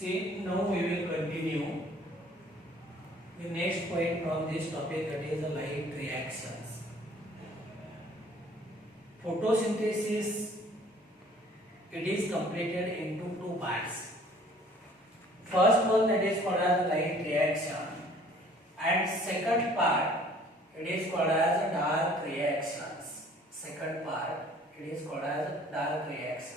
See, now we will continue the next point from this topic, that is the light reactions. Photosynthesis, it is completed into two parts. First one, that is called as light reaction, and second part it is called as dark reactions. Second part it is called as dark reactions.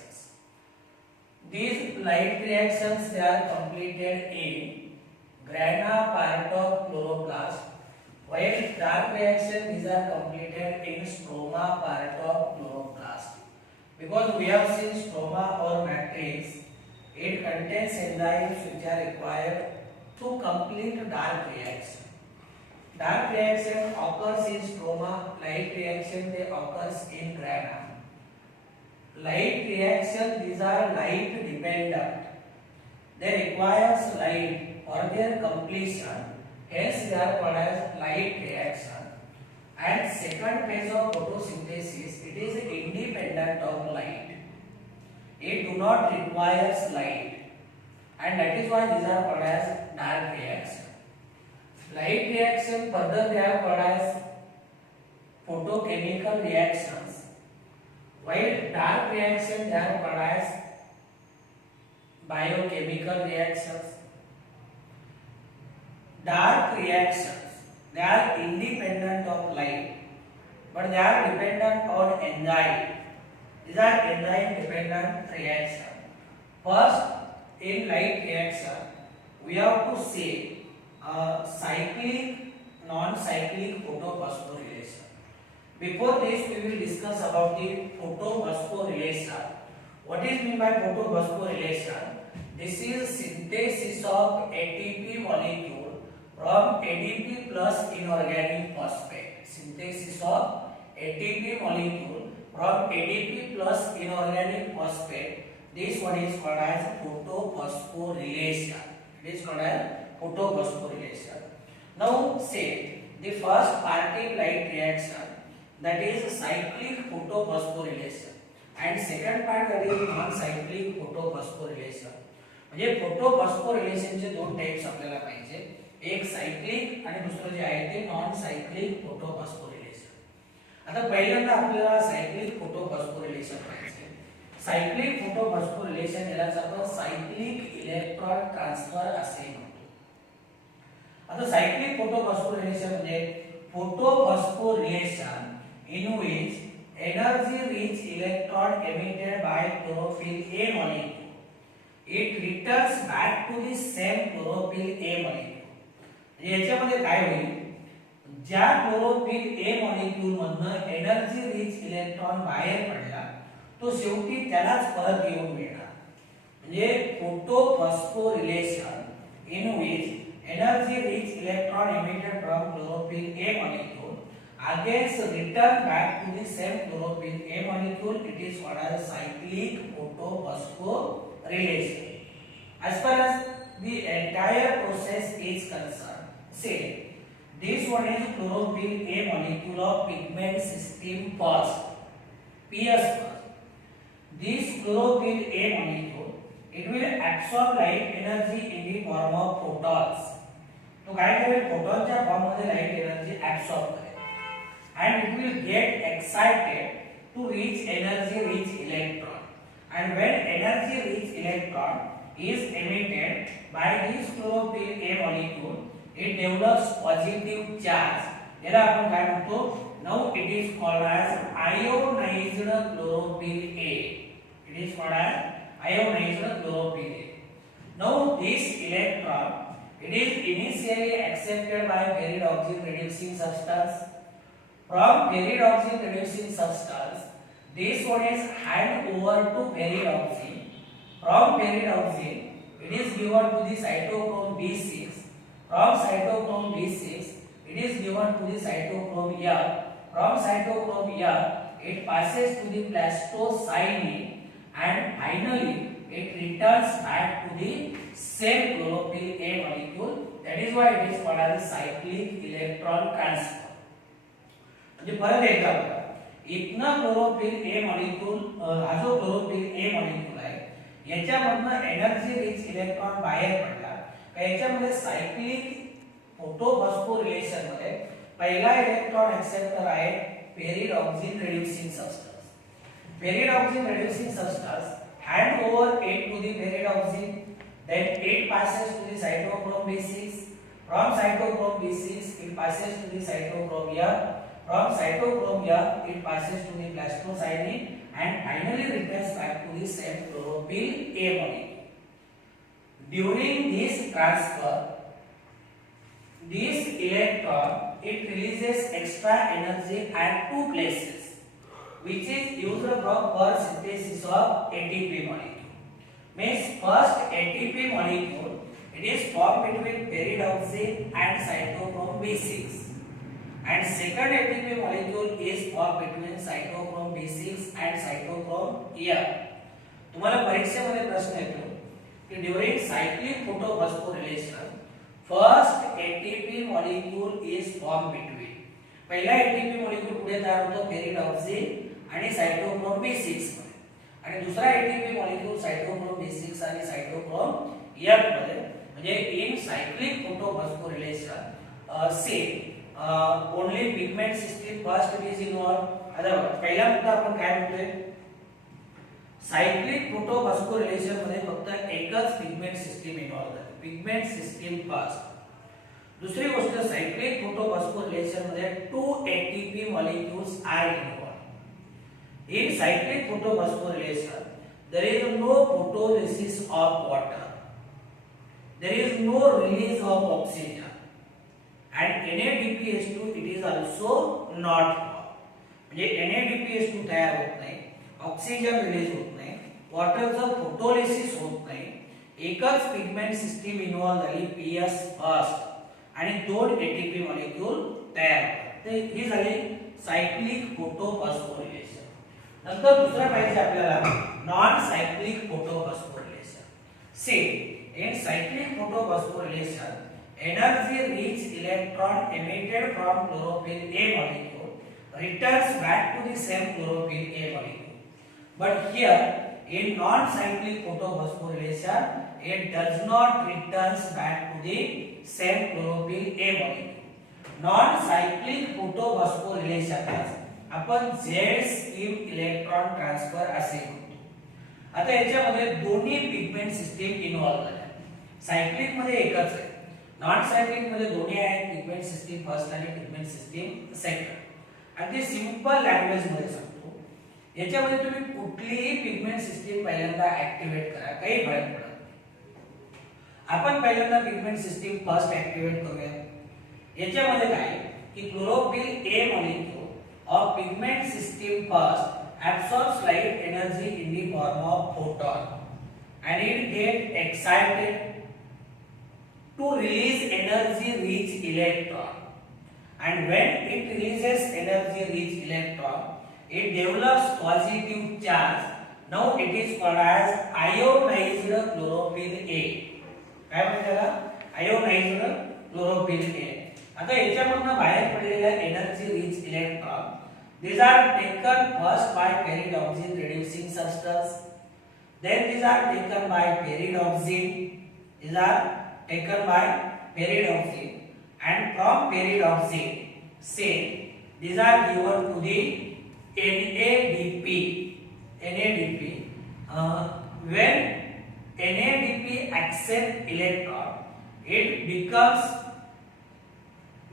These light reactions, they are completed in grana part of chloroplast, while dark reaction, these are completed in stroma part of chloroplast. Because we have seen stroma or matrix, it contains enzymes which are required to complete dark reaction. Dark reaction occurs in stroma, light reaction they occurs in grana. Light reaction, these are light dependent. They requires light for their completion, hence they are called as light reaction. And second phase of photosynthesis, it is independent of light. It do not requires light, and that is why these are called as dark reaction. Light reaction, further they are called as photochemical reactions, while dark reaction, they are called as biochemical reactions. Dark reactions, they are independent of light, but they are dependent on enzyme. These are enzyme dependent reaction. First, in light reaction, we have to say cyclic, non-cyclic photophosphorylation. Before this, we will discuss about the photophosphorylation. What is meant by photophosphorylation? This is synthesis of ATP molecule from ADP plus inorganic phosphate. Synthesis of ATP molecule from ADP plus inorganic phosphate. This one is called as photophosphorylation. It is called as photophosphorylation. Now say the first part in light reaction, that is cyclic photophosphorylation, and second part that is non-cyclic photophosphorylation. म्हणजे फोटोफॉस्फोरिलेशनचे दोन types आपल्याला पाहिजे, एक cyclic आणि दुसरं जे आहे ते non cyclic photophosphorylation. आता पहिल्यांदा आपल्याला सायक्लिक फोटोफॉस्फोरिलेशन पाहिजे. सायक्लिक फोटोफॉस्फोरिलेशन यालाच आपण सायक्लिक इलेक्ट्रॉन ट्रान्सफर असे म्हणतो. आता सायक्लिक फोटोफॉस्फोरिलेशन म्हणजे photophosphorylation in which energy rich electron emitted by chlorophyll A molecule, it returns back to the same chlorophyll A molecule. याच्यामध्ये काय होईल, ज्या chlorophyll A molecule मधनं एनर्जी रिच इलेक्ट्रॉन बाहेर पडला तो शेवटी त्यालाच परत येऊन मिळणार. म्हणजे photophosphorylation in which energy rich electron emitted from chlorophyll A molecule against return back to the same chlorophyll A molecule, it is called as cyclic photophosphorylation. As far as the entire process is concerned, say this one is chlorophyll A molecule of pigment system first, PS first. This chlorophyll A molecule, it will absorb light energy in the form of photons. तो काय करेल, फोटॉनच्या form मध्ये light energy absorb करेल, and it will get excited to reach energy rich electron, and when energy rich electron is emitted by this chlorophyll A molecule, it develops positive charge. याला आपण काय म्हणतो, now it is called as ionized chlorophyll A. It is called as ionized chlorophyll A. Now this electron, it is initially accepted by ferric oxide reducing substance. From ferric oxide reducing substance, this one is hand over to ferric oxide. From ferric oxide, it is given to the cytochrome B6. From cytochrome B6, it is given to the cytochrome F. From cytochrome F, it passes to the plastocyanine, and finally it returns back to the same chlorophyll A molecule. That is why it is called as cyclic electron transfer. म्हणजे परत एकदा बघा, इतना chlorophyll A molecule, हा जो chlorophyll A molecule आहे याच्यामधनं energy rich electron बाहेर पडला याच्यामध्ये सायक्लिक फोटोफॉस्फोरिलेशन मध्ये पहिला इलेक्ट्रॉन एक्सेप्टर आहे pyridoxine reducing substance. Pyridoxine reducing substance hand over it to the peridotxin, then it passes to the cytochrome B6. From cytochrome B6 it passes to the cytochrome F. From cytochrome F it passes to the plastocyanin and finally returns back to the same chlorophyll A molecule. During this transfer, this electron it releases extra energy at two places, which is used for synthesis of ATP molecule. Means first ATP molecule it is formed between peridotxin and cytochrome B6, and second ATP molecule is formed between cytochrome B6 and cytochrome F. तुम्हाला परीक्षेमध्ये प्रश्न येतो की during cyclic photophosphorylation first ATP molecule is formed between, पहिला ATP molecule पुढे तयार होतो pyridoxine आणि सायटोक्रोम B6 मध्ये, आणि दुसरा एटीपी मॉलिक्यूल सायटोक्रोम B6 आणि सायटोक्रोम F मध्ये. म्हणजे in cyclic photophosphorylation see only pigment system first is involve. आता पहिला मुद्दा आपण काय म्हणतोय, सायक्लिक फोटोफॉस्फोरिलेशन मध्ये फक्त एकच पिगमेंट सिस्टम इन्वॉल्व आहे, पिगमेंट सिस्टम फर्स्ट. दुसरी गोष्ट सायक्लिक फोटोफॉस्फोरिलेशन मध्ये two ATP molecules are involve. In cyclic photophosphorylation, there is no photolysis of water, there is no release of oxygen, and NADPH2 it is also not formed. म्हणजे NADPH2 तयार होत नाही, oxygen release होत नाही, वॉटरचं photolysis होत नाही, एकच pigment system involve झाली PS फर्स्ट आणि दोन ATP मॉलिक्यूल तयार होतात. ही झाली सायक्लिक फोटोफॉस्फोरिलेशन. नंतर दुसरा पाहिजे आपल्याला non cyclic photophosphorylation. See in cyclic photophosphorylation energy rich electron emitted from chlorophyll A molecule returns back to the same chlorophyll A molecule. But here in non cyclic photophosphorylation it does not returns back to the same chlorophyll A molecule. Non cyclic photophosphorylation आपण Z scheme electron transfer असे म्हणतो. आता याच्यामध्ये दोन्ही pigment system involve झाल्या. Cyclic मध्ये एकच आहे, नॉन सायक्लिक मध्ये दोन्ही आहेत, पिगमेंट सिस्टम फर्स्ट आणि पिगमेंट सिस्टम सेकंड. अगदी सिंपल लँग्वेज मध्ये सांगतो, याच्यामध्ये तुम्ही कुठलीही पिगमेंट सिस्टम पहिल्यांदा ऍक्टिव्हेट करा, काही फरक पडत नाही. आपण पहिल्यांदा पिगमेंट सिस्टम फर्स्ट ऍक्टिव्हेट करूया. याच्यामध्ये काय की chlorophyll A molecule of pigment system first absorbs light energy in the form of photon and it get excited to release energy rich electron, and when it releases energy rich electron it develops positive charge. Now it is called as ionized chlorophyll A. काय म्हणतात त्याला, ionized chlorophyll A. आता याच्यामधून बाहेर पडलेल्या energy rich electron these are taken first by peridotxin reducing substance, then these are taken by peridotxin, these are taken by peridotxin, and from peridotxin say these are given to the NADP. When NADP accept electron it becomes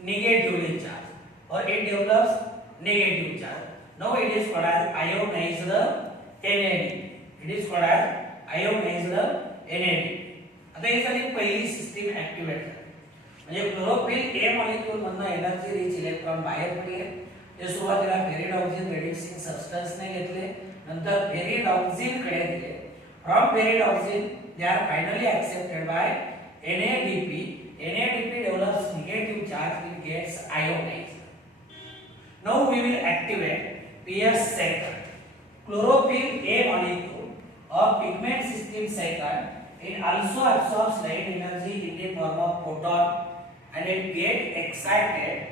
negatively charged or it develops negative charge. Now it is called as ionized NAD. It is called as ionized NAD. आता ही झाली पहिली system activate झाली. म्हणजे chlorophyll A molecule मधनं energy rich electron बाहेर पडले. ते सुरुवातीला पेरिडॉक्सिन रिड्यूसिंग सबस्टन्स ने घेतले, नंतर पेरिडॉक्सिन कडे दिले. From pyridoxine they are finally accepted by NADP. NADP develops negative charge, it gets ionized. Now we will activate PS second. Chlorophyll A molecule of pigment system second, it also absorbs light energy in the form of photon and it get excited,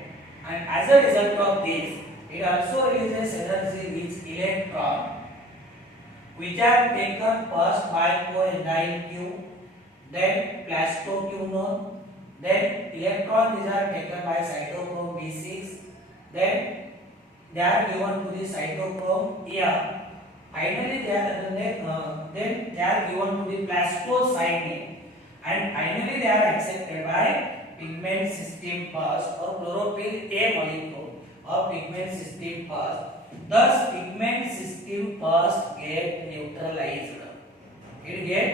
and as a result of this it also releases energy rich electron which are taken first by coenzyme Q, then plastoquinone, then electron these are taken by cytochrome B6, then they are given to the cytochrome ER. Finally then they are given to the plastocyanine, and finally they are accepted by pigment system first or chlorophyll A molecule of pigment system first. Thus pigment system first get neutralized. It get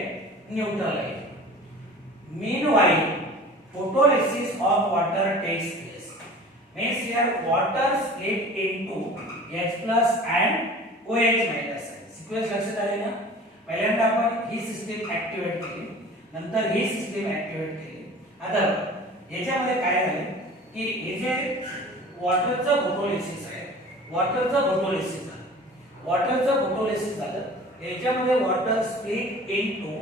neutralized. Meanwhile, photolysis of water takes place. Means here water split into H plus and OH minus. Sequence लक्षात आले ना. पहिल्यांदा आपण ही system activate केली, नंतर ही system activate केली. आता याच्यामध्ये काय झाले की हे जे वॉटरचं फोटोलिसिस आहे, वॉटरचं फोटोलिसिस झालं. याच्यामध्ये water split into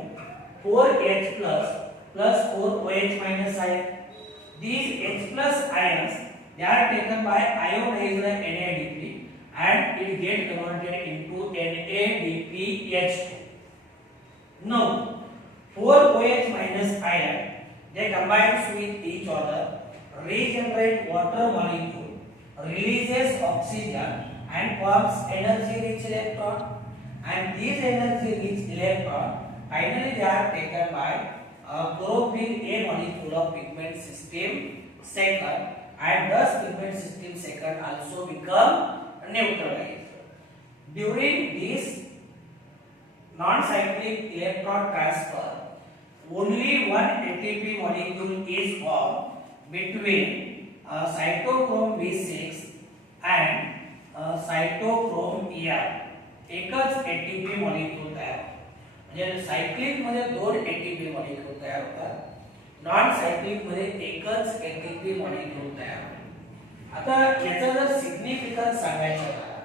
4H plus plus 4OH minus ion. These H plus ions they are taken by ionized NADP and it get converted into NADPH2. Now 4OH minus ion they combines with each other, regenerate water molecule, releases oxygen and forms energy rich electron, and these energy rich electron finally they are taken by chlorophyll A molecule of pigment system second, and thus pigment system second also become neutralized. During this non-cyclic electron transfer, only one ATP molecule is formed between cytochrome B6 and cytochrome ER. एकच ATP molecule तयार होतो. म्हणजे cyclic मध्ये दोन ATP molecule तयार होतात, non cyclic मध्ये एकच ATP मॉलिक्यूल तयार होतो. आता याचा जर सिग्निफिकन्स सांगायचं झाला,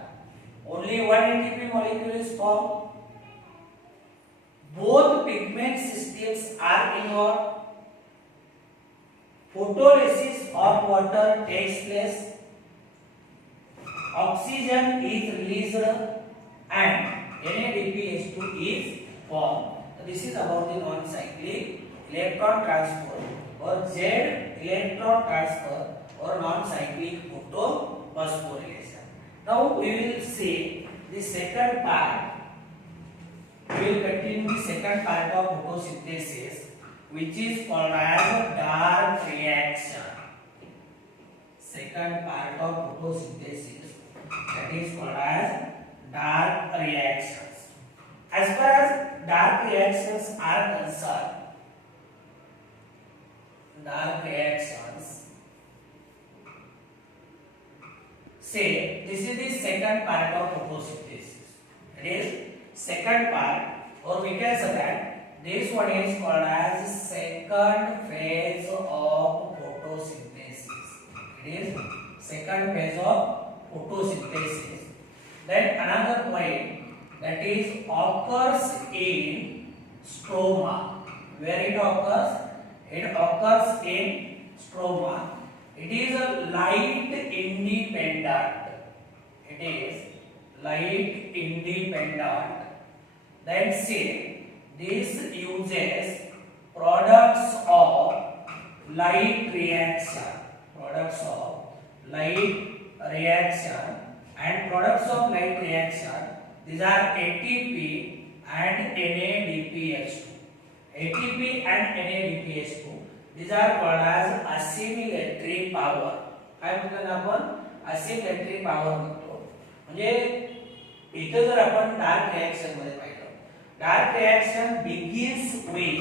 only one ATP molecule is form, both pigment systems are involved, photolysis of water takes place, oxygen is released and NADPH2 is formed. So this is about the non-cyclic electron transfer or Z electron transfer or non-cyclic photophosphorylation. Now we will see the second part. We will continue the second part of photosynthesis, which is called as dark reaction. Second part of photosynthesis, that is called as dark reactions. As far as dark reactions are concerned, dark reactions, say this is the second part of photosynthesis. It is second part, or we can say that this one is called as second phase of photosynthesis. It is second phase of photosynthesis. Then another point, that is occurs in stroma. Where it occurs? It occurs in stroma. It is a light independent. It is light independent. Then say this uses products of light reaction. Products of light reaction. And products of light reaction, these are ATP and NADPH2. ATP and NADPH2, these are called as assimilatory power. काय म्हणतात आपण assimilatory power म्हणतो. म्हणजे इथे जर आपण dark reaction मध्ये पाहिलं, dark reaction begins with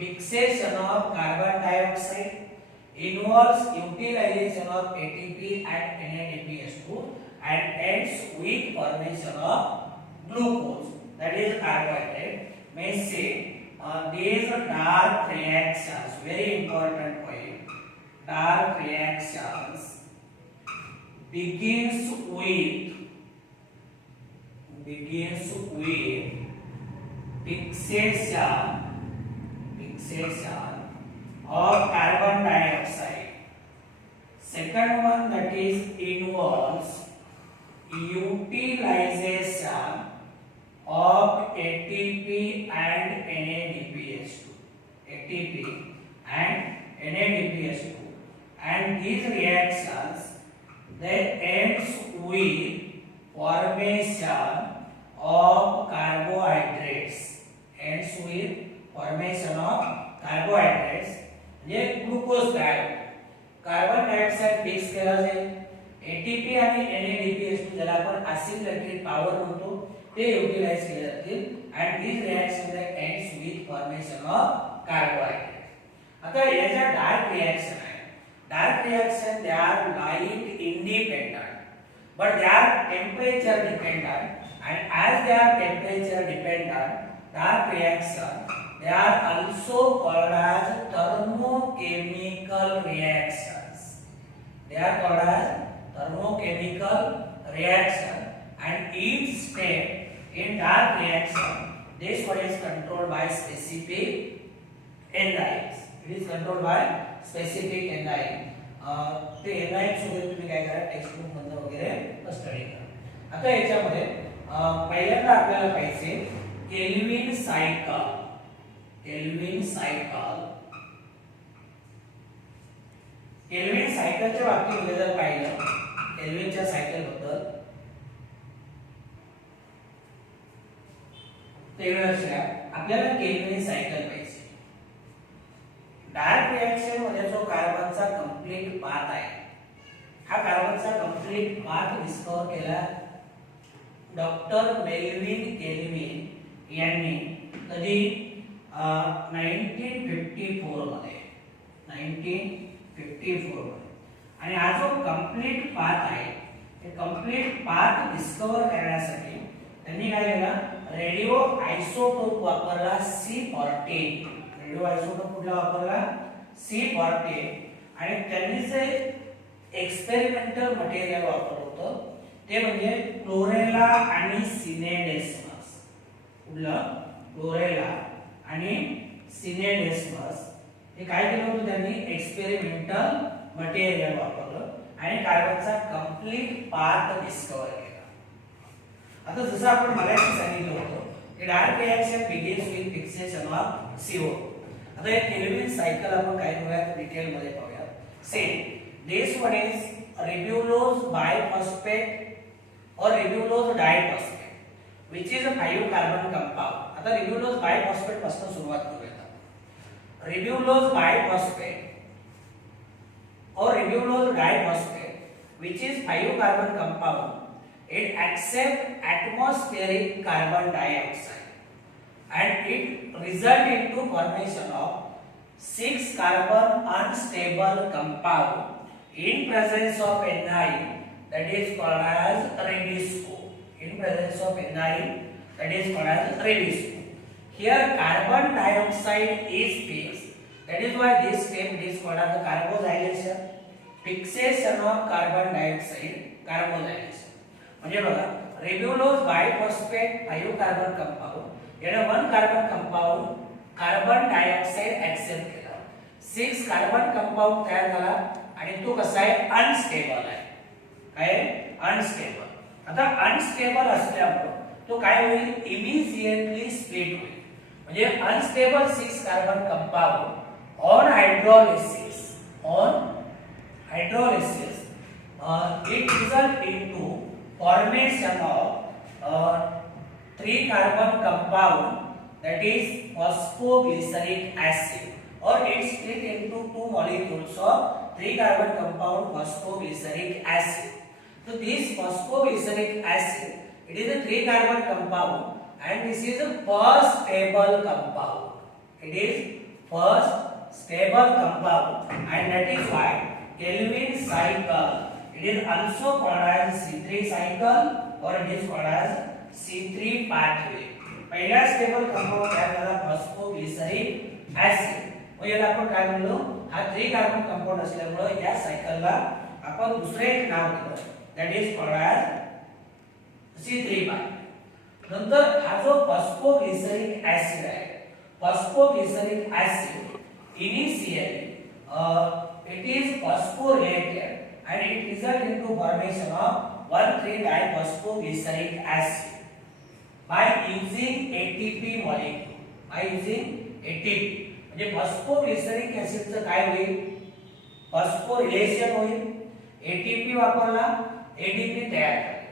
fixation of carbon dioxide, involves utilization of ATP and NADPH2, and ends with formation of glucose, that is carbohydrate. May say these dark reactions, very important point, dark reactions begins with fixation of carbon dioxide. Second one, that is involves utilization of ATP and NADPH2. ATP and NADPH2, and these reactions they ends with formation of carbohydrates, ends with formation of carbohydrates म्हणजे glucose carbon dioxide fix केला जाईल ATP आणि NADPH2 ज्याला आपण असिलेटेड power म्हणतो ते utilise केले जातील and these reactions ends with formation of carbohydrate. आता हे जे डार्क रिएक्शन आहे dark reaction they are light independent but they are temperature dependent, and as they are temperature dependent dark reaction they are also called as thermochemical reactions. They are called as thermochemical reaction, and each step in dark reaction this one is controlled by specific enzymes. It is controlled by specific enzyme. ते एनझाईम्स वगैरे तुम्ही काय करा text book मध्ये वगैरे study करा. आता याच्यामध्ये पहिल्यांदा आपल्याला पाहिजे Calvin cycle. Calvin cycle Calvin सायकलच्या बाबतीत जर पाहिलं केल्विनच्या सायकल बद्दल आपल्याला केल्विन सायकल पाहिजे. डार्क रिएक्शन मध्ये जो कार्बनचा कंप्लीट पाथ आहे हा कार्बनचा कंप्लीट पाथ डिस्कवर केला डॉक्टर मेल्विन केल्विन यांनी कधी 1954 मध्ये 1954 मध्ये. आणि हा जो कंप्लीट पाथ आहे हे कंप्लीट पाथ डिस्कवर करण्यासाठी त्यांनी काय केलं रेडिओ आयसोटोप वापरला C14. रेडिओ आयसोटोप कुठला वापरला C14. आणि त्यांनी जे एक्सपेरिमेंटल मटेरियल वापरलं होतं ते म्हणजे क्लोरेला आणि सिनेडेस्मस. कुठलं क्लोरेला आणि सिनेडेस्मस हे काय केलं होतं त्यांनी एक्सपेरिमेंटल मटेरियल वापरलं आणि कार्बनचा कंप्लीट पाथ डिस्कवर केला. आता जसं आपण मगाशी सांगितलं होतं की dark reaction begins with fixation of CO. आता हे केल्विन सायकल आपण काय करूया डिटेल मध्ये पाहूया. से दिस वन इज रिब्युलोज बायफॉस्फेट और रिब्युलोज diphosphate which is a 5 carbon compound. आता रिब्युलोज बायफॉस्फेट पासून सुरुवात करूया. रिब्युलोज बायफॉस्फेट और रिब्युलोज diphosphate which is 5 carbon compound, it accept atmospheric carbon dioxide and it result into formation of 6 carbon unstable compound in presence of enzyme that is called as Ribisco. In presence of enzyme that is called as Ribisco. Here carbon dioxide is fixed, that is why this step is called as the carbonylation. Fixation of carbon dioxide, carbonylation. म्हणजे बघा रिब्युलोज बायफॉस्फेट 5 carbon compound याने 1 carbon compound carbon dioxide accept केला. 6 carbon compound तयार झाला आणि तो कसा आहे अनस्टेबल आहे. काय अनस्टेबल. आता अनस्टेबल असल्यामुळे तो काय होईल इमिजिएटली स्प्लिट होईल. म्हणजे unstable 6 carbon compound on hydrolysis it result into formation of 3 carbon compound that is phosphoglyceric acid, or it split into 2 molecules of 3 carbon compound phosphoglyceric acid. So this phosphoglyceric acid, it is a 3 carbon compound and this is a first stable compound. It is first stable compound and that is why Kelvin cycle it is also called as C3 cycle or it is called as C3 pathway. पहिला stable compound तयार झाला phosphoglyceric acid. मग याला आपण काय म्हणलो हा 3 carbon compound असल्यामुळे या सायकलला आपण दुसरे एक नाव दिलं that is called as C3 pathway. नंतर हा जो फॉस्फोग्लिसरिक ऍसिड आहे phosphoglyceric acid initially it is phosphorylated and it result into formation of 1,3-diphosphoglyceric acid by using ATP molecule. By using ATP म्हणजे फॉस्फोग्लिसरिक ऍसिडचं काय होईल, फॉस्फोरिलेशन होईल, ATP वापरला, ADP तयार झाला,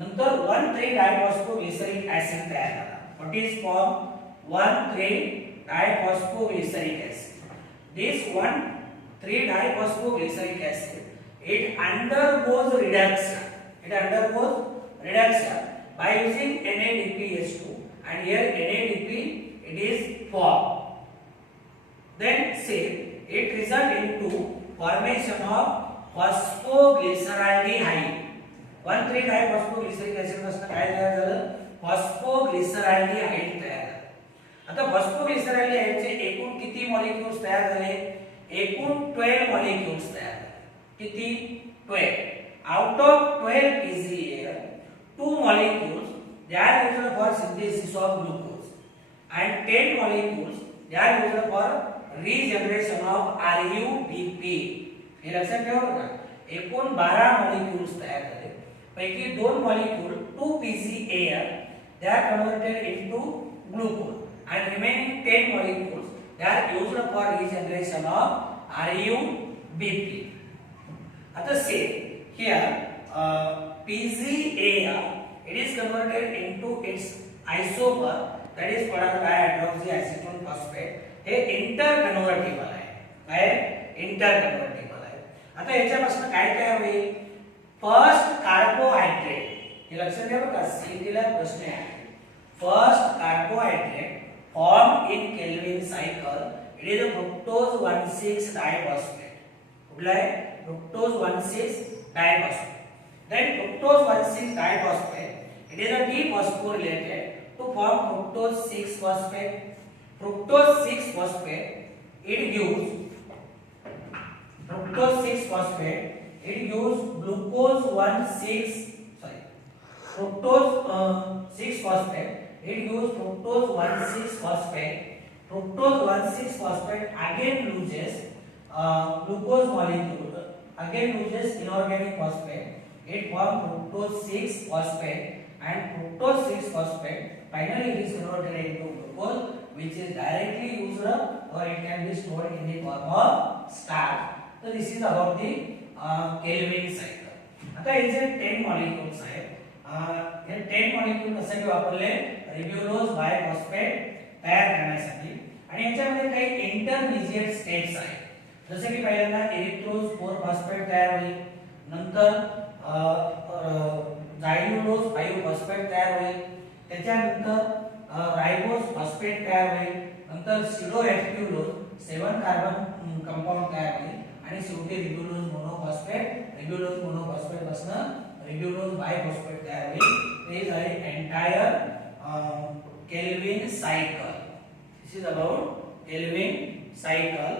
नंतर 1,3-डायफॉस्फोग्लिसरिक ऍसिड तयार झाला. What is form one three diphosphoglyceric acid. This one three diphosphoglyceric acid it undergoes reduction by using NADPH2, and here NADP it is formed. Then say it result into formation of phosphoglyceraldehyde. One three diphosphoglyceric acid पासून काय तयार झालं, फॉस्फोग्लिसरॅल्डिहाइड तयार झालं. आता फॉस्फोग्लिसरॅल्डिहाइडचे एकूण किती मॉलिक्युल्स तयार झाले, एकूण 12 मॉलिक्युल्स तयार झाले. किती, 12. Out of 12 PZAL, 2 molecules they are used for synthesis of glucose, and 10 molecules they are used for regeneration of RUBP. हे लक्षात ठेवा बघा, एकूण 12 मॉलिक्युल्स तयार झाले, पैकी 2 molecule 2 PZAL they are converted into glucose, and remaining 10 molecules they are used for regeneration of RUBP. आता say here PZAL it is converted into its isomer, that is called dihydroxyacetone phosphate. हे इंटरकन्व्हर्टिबल आहे, काय इंटरकन्व्हर्टिबल आहे. आता याच्यापासून काय तयार होईल, first carbohydrate. हे लक्षात घ्या बघा, सीईटीला प्रश्न आहे. First carbohydrate form in Calvin cycle it is a fructose one six diphosphate. कुठला आहे, fructose 1,6-diphosphate. Then fructose 1,6-diphosphate it is a dephosphorylated to form fructose 6-phosphate. Fructose 6-phosphate it gives fructose 6-phosphate it gives glucose 1,6 6-phosphate it gives fructose 1,6-phosphate. Fructose 1,6-phosphate again loses glucose molecule, again loses inorganic phosphate, it forms fructose 6-phosphate, and fructose 6-phosphate finally it is converted into glucose, which is directly used or it can be stored in the form of starch. So this is about the Calvin cycle. आता इथे 10 molecules आहेत. हे 10 molecule कशासाठी वापरले, रिब्युलोज बायफॉस्फेट तयार करण्यासाठी, आणि याच्यामध्ये काही इंटरमिजिएट स्टेप्स आहेत. जसे की पहिल्यांदा इरिथ्रोज 4-फॉस्फेट तयार होईल, नंतर झायल्युलोज 5-फॉस्फेट तयार होईल, त्याच्यानंतर रायबोज फॉस्फेट तयार होईल, नंतर सिडोएक्टिव्हलोज 7-कार्बन कंपाऊंड तयार होईल, आणि शेवटी रिब्युलोज मोनोफॉस्फेट पासून रिब्युलोज बायफॉस्फेट तयार होईल. हे झाले entire kelvin cycle. This is about kelvin cycle.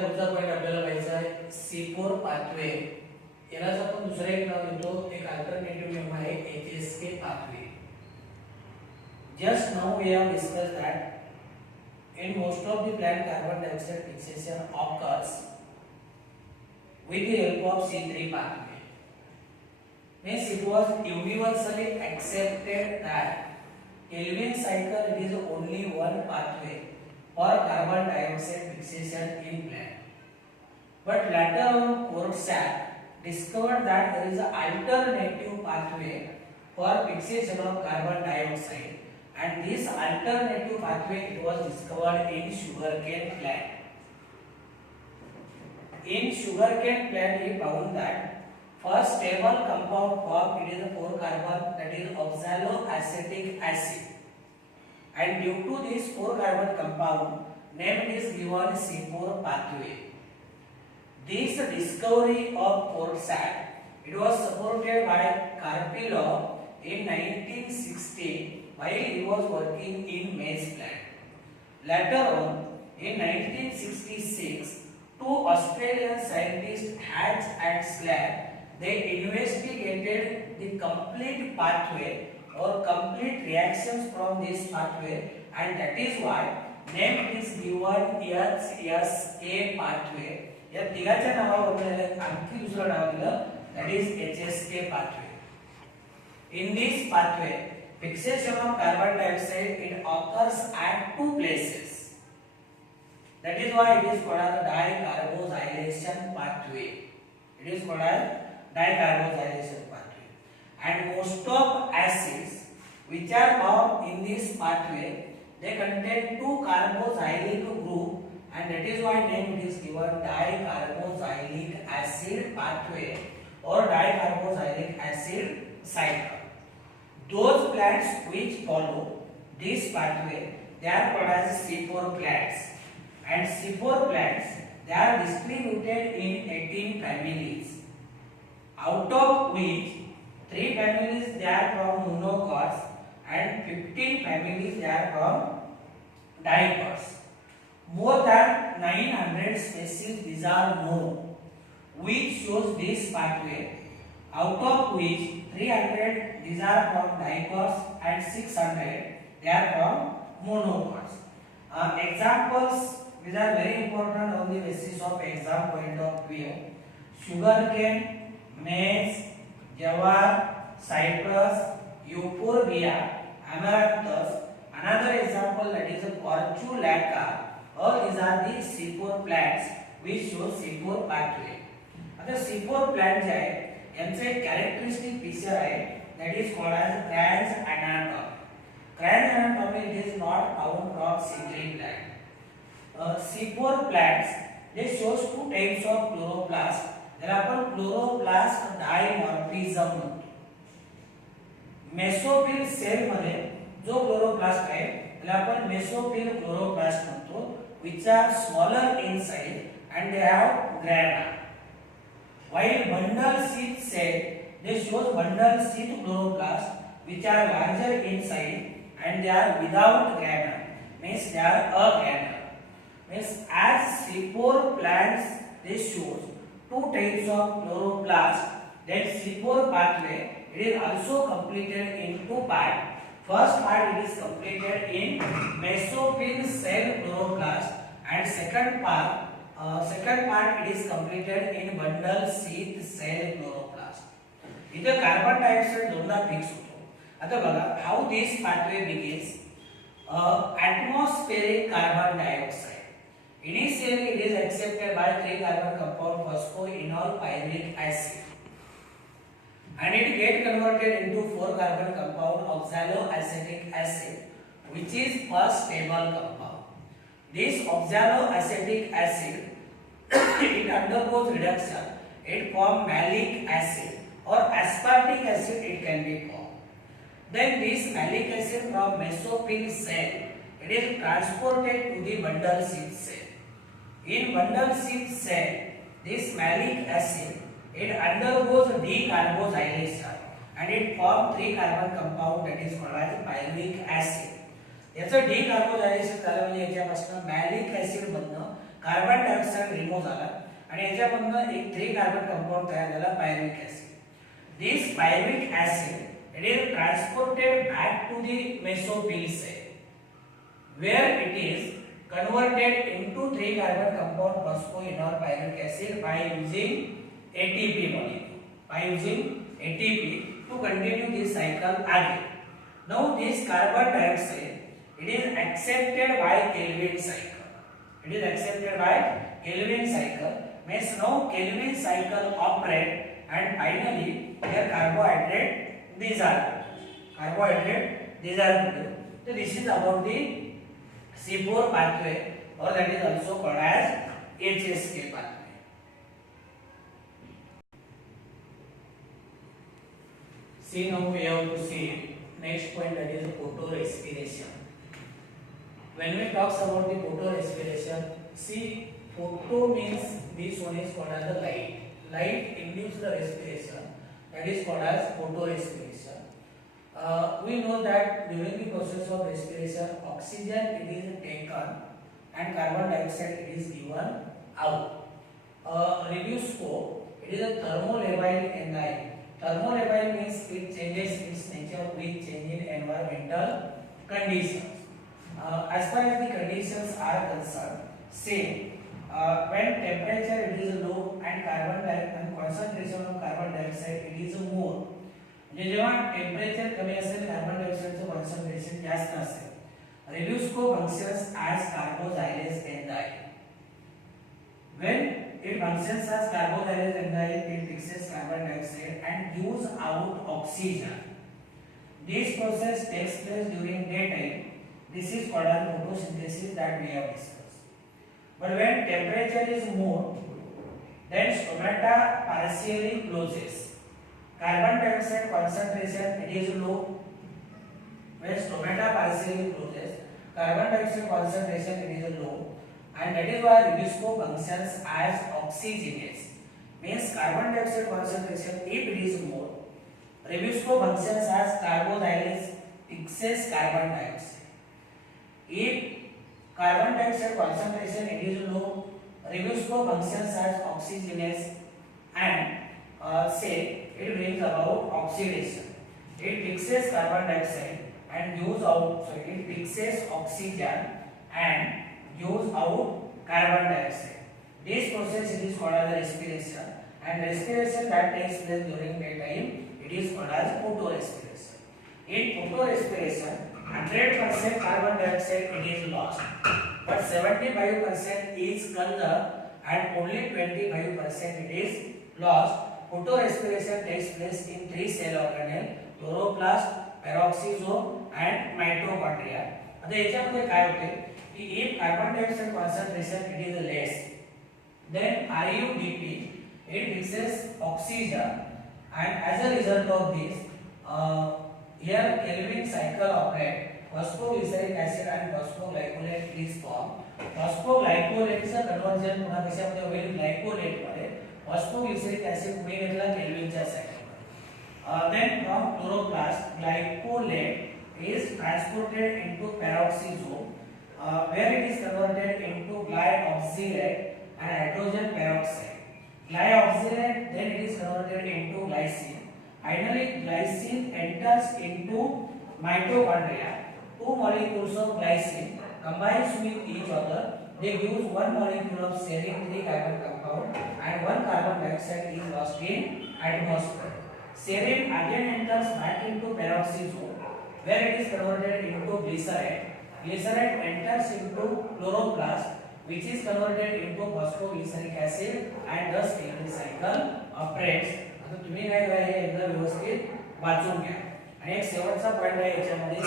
पुढचा पॉइंट आपल्याला पाहायचा आहे, C4 पाथवे. यालाच आपण दुसरा एक नाव देतो, एक अल्टरनेटिव्ह नेम आहे HSK pathway. Just now we have discussed that in most of the plant carbon dioxide fixation occurs with the help of C3 pathway. Means it was universally accepted that Calvin cycle it is only one pathway for carbon dioxide fixation in plant. But later on Korsack discovered that there is an alternative pathway for fixation of carbon dioxide, and this alternative pathway it was discovered in sugarcane plant. In sugarcane plant he found that first stable compound formed it is a 4-carbon, that is oxaloacetic acid, and due to this 4-carbon compound name is given C4 pathway. This discovery of Korsack it was supported by Karpilov in 1960 while he was working in maize plant. Later on in 1966 two Australian scientists Hatch and Slack they investigated the complete pathway or complete reactions from this pathway, and that is why name is given HSK pathway. या तिघाच्या नावावरून आणखी दुसरं नाव दिलं, that is HSK pathway. In this pathway, fixation of carbon dioxide it occurs at two places. That is why it is called as dicarboxylation pathway. It is called as dicarboxylation pathway. And most of acids which are found in this pathway, they contain two carboxylic group, and that is why name it is given dicarboxylic acid pathway or dicarboxylic acid cycle. Those plants which follow this pathway, they are called as C4 plants. And C4 plants, they are distributed in 18 families, out of which 3 families they are from monocots and 15 families they are from dicots. More than 900 species these are known which shows this pathway, out of which 300 these are from dicots and 600 they are from monocots. Examples which are very important on the basis of exam point of view: sugarcane, maize, jawar, cypress, euphorbia, amaranthus. Another example that is a portulaca. All these are the C4 plants which show C4 pathway. आता C4 plant जे आहे यांचे एक characteristic feature आहे that is called as Cran's anatomy. Cran's anatomy it is not found from C3 plant. C4 plants they shows two types of chloroplast. त्याला आपण chloroplast dimorphism म्हणतो. Mesophyll cell मध्ये जो chloroplast आहे त्याला आपण मेसोफिल क्लोरोप्लास्ट म्हणतो, which are smaller in size and they have grana. While bundle sheath cell they shows bundle sheath chloroplast which are larger in size and they are without grana, means they are agrana. Means as C4 plants they shows two types of chloroplast, then C4 pathway it is also completed in two parts. First part it is completed in mesophyll cell chloroplast and second part it is completed in bundle sheath cell chloroplast. इथे carbon dioxide दोनदा fix होतो. आता बघा how this pathway begins. Atmospheric carbon dioxide. Initially it is accepted by 3 carbon compound phosphoenol pyric acid and it get converted into 4 carbon compound oxaloacetic acid which is first stable compound. This oxaloacetic acid it undergoes reduction, it form malic acid or aspartic acid it can be formed. Then this malic acid from mesophyll cell it is transported to the bundle sheath cell. In bundle sheath cell this malic acid it undergoes decarboxylation and it forms 3 carbon compound that is called as pyric acid. याचं decarboxylation झालं म्हणजे याच्यापासून malic acid मधनं carbon dioxide remove झाला आणि याच्यामधनं एक 3 carbon compound तयार झाला pyric acid. This pyric acid it is transported back to the mesophyll cell where it is converted into 3 carbon compound phosphoenol pyric acid by using ATP molecule. By using ATP to continue this cycle again. Now this carbon dioxide it is accepted by Kelvin cycle. It is accepted by Kelvin cycle. Means now Kelvin cycle operate and finally their carbohydrate dissolve. So this is about the C4 pathway or that is also called as HSK pathway. See now we have to see next point that is photorespiration. When we talk about the photorespiration, see photo means this one is called as the light. Light induces the respiration that is called as photorespiration. We know that during the process of respiration, oxygen it is taken and carbon dioxide it is given out. Reduced scope it is a thermolabile enzyme. Thermolabile means it changes its nature with change in environmental conditions. As far as the conditions are concerned, say when temperature it is low and carbon dioxide and concentration of carbon dioxide it is more, म्हणजे जेव्हा temperature कमी असेल carbon डायऑक्साइडचं concentration जास्त असेल rubisco functions as carboxylase enzyme when it functions as carbohydrate enzyme it fixes carbon dioxide and gives out oxygen. This process takes place during daytime. This is called as photosynthesis that we have discussed. But when temperature is more, then stomata partially closes. Carbon dioxide concentration it is low. When stomata partially closes, carbon dioxide concentration it is low. And that is why Rubisco functions as oxygenase. Means carbon dioxide concentration if it is more, Rubisco functions as carboxylase fixes carbon dioxide. If carbon dioxide concentration it is low, Rubisco functions as oxygenase and say it brings about oxidation. It fixes carbon dioxide and gives out. So it fixes oxygen and gives out carbon dioxide. This process it is called as respiration, and respiration that takes place during daytime it is called as photorespiration. In photorespiration, 100% carbon dioxide it is lost, but 75% is conserved and only 25% it is lost. Photorespiration takes place in three cell organelle: chloroplast, peroxisome and mitochondria. आता याच्यामध्ये काय होते की if carbon dioxide concentration it is less, then RUDP it fixes oxygen, and as a result of this, here Calvin cycle operate. Phosphoglyceric acid and phosphoglycolate is formed. Phosphoglycolate चं conversion पुन्हा कशामध्ये होईल ग्लायकोलेट मध्ये. Phosphoglyceric acid पुढे घेतला केल्विनच्या cycle. Then from chloroplast glycolate is transported into peroxisome, where it is converted into glyoxylate and hydrogen peroxide. Glyoxylate then it is converted into glycine. Finally, glycine enters into mitochondria. Two molecules of glycine combines with each other. They use one molecule of serine 3 carbon compound and one carbon dioxide is lost in atmosphere. Serine again enters back into peroxisome, where it is converted into glycerate. Glycerate enters into chloroplast, which is converted into phosphoglyceric acid, and thus Calvin cycle operates. आता तुम्ही काय करा हे एकदा व्यवस्थित वाचून घ्या. आणि एक शेवटचा पॉइंट आहे याच्यामध्ये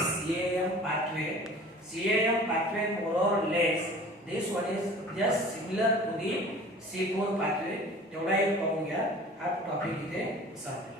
CAM pathway more or less this one is just similar to the C4 pathway. तेवढा एक पाहून घ्या. हा टॉपिक इथे संपला.